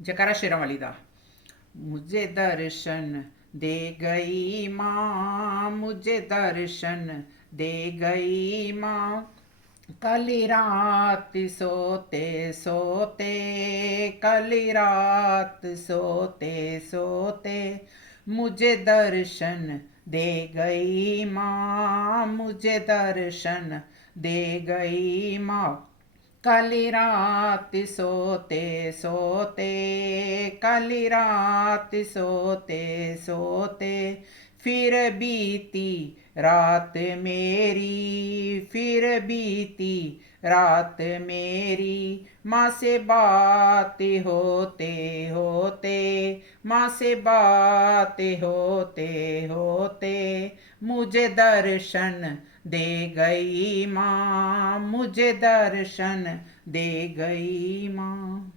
जयकारा शेरां वाली दा। मुझे दर्शन दे गई माँ, मुझे दर्शन दे गई माँ। कली रात सोते सोते, कली रात सोते सोते, मुझे दर्शन दे गई माँ, मुझे दर्शन दे गई माँ। काली रात सोते सोते, काली रात सोते सोते, फिर बीती रात मेरी, फिर बीती रात मेरी। माँ से बात होते होते, माँ से बात होते होते, मुझे दर्शन दे गई माँ, मुझे दर्शन दे गई माँ।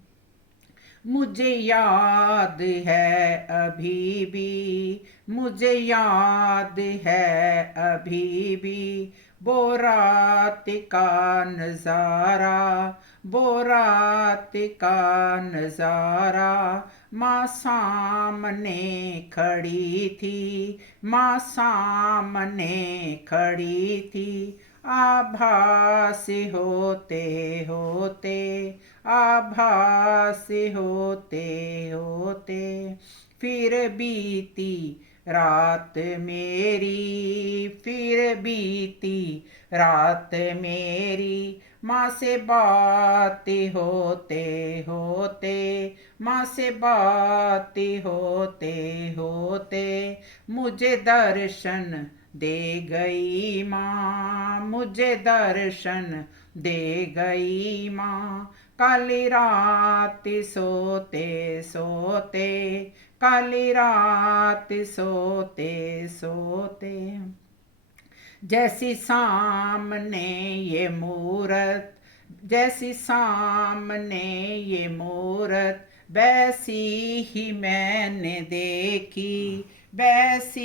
मुझे याद है अभी भी, मुझे याद है अभी भी, वो रात का नज़ारा, वो रात का नज़ारा। माँ सामने खड़ी थी, माँ सामने खड़ी थी। आभास होते होते, आभास होते होते, फिर बीती रात मेरी, फिर बीती रात मेरी। माँ से बात होते होते, माँ से बात होते होते, मुझे दर्शन दे गई माँ, मुझे दर्शन दे गई माँ। काली रात सोते सोते, काली रात सोते सोते, जैसी सामने ये मूरत, जैसी सामने ये मूरत, वैसी ही मैंने देखी, वैसी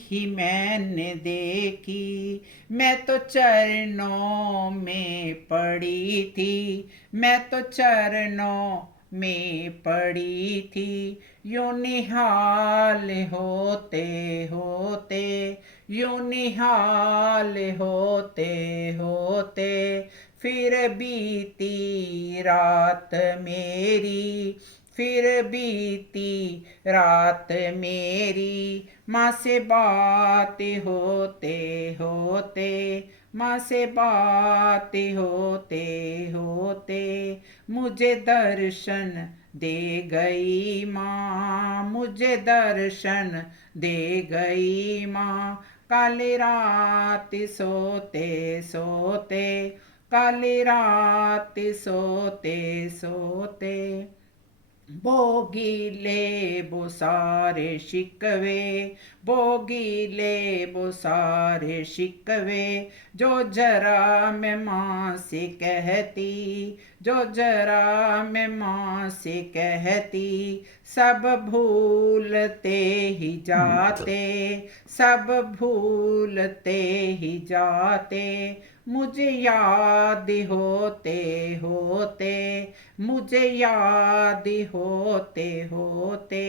ही मैंने देखी। मैं तो चरणों में पड़ी थी, मैं तो चरणों में पड़ी थी। यूं निहाल होते होते, यूं निहाल होते होते, फिर बीती रात मेरी, फिर बीती रात मेरी। माँ से बात होते होते, माँ से बात होते होते, मुझे दर्शन दे गई माँ, मुझे दर्शन दे गई माँ। काली रात सोते सोते, काली रात सोते सोते, बोगीले वो सारे शिकवे, बोगीले वो सारे शिकवे, जो जरा मैं माँ से कहती, जो जरा मैं माँ से कहती, सब भूलते ही जाते, सब भूलते ही जाते। मुझे याद होते होते, मुझे याद होते होते,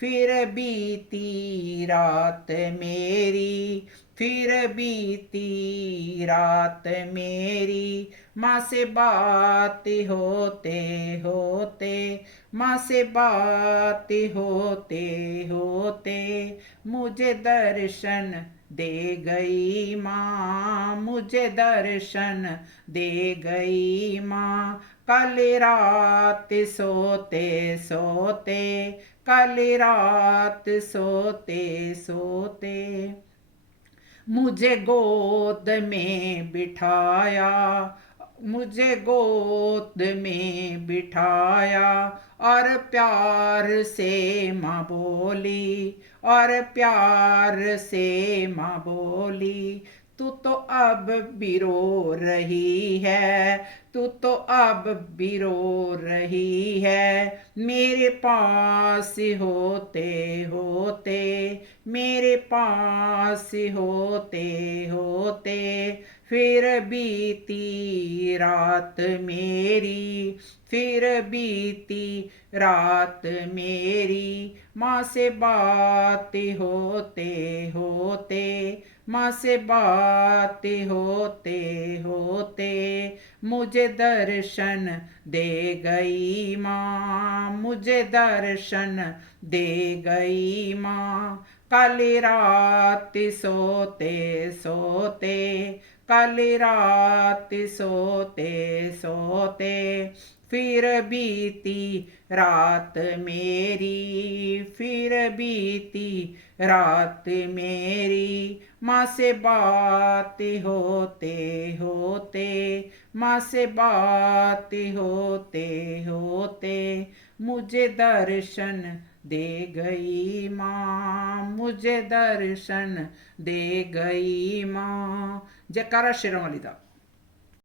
फिर बीती रात मेरी, फिर बीती रात मेरी। माँ से बात होते होते, माँ से बात होते होते, मुझे दर्शन दे गई माँ, मुझे दर्शन दे गई माँ। कल रात सोते सोते, कल रात सोते सोते, मुझे गोद में बिठाया, मुझे गोद में बिठाया, और प्यार से माँ बोली, और प्यार से माँ बोली, तू तो अब भी रो रही है, तू तो अब भी रो रही है। मेरे पास होते होते, मेरे पास होते होते, फिर बीती रात मेरी, फिर बीती रात मेरी, माँ से बात होते होते, माँ से बात होते होते, मुझे दर्शन दे गई माँ, मुझे दर्शन दे गई माँ। कल रात सोते सोते, कल रात सोते सोते, फिर बीती रात मेरी, फिर बीती रात मेरी, माँ से बात होते होते, माँ से बात होते होते, मुझे दर्शन दे गई माँ, मुझे दर्शन दे गई माँ। जयकारा शेरों वाली दा।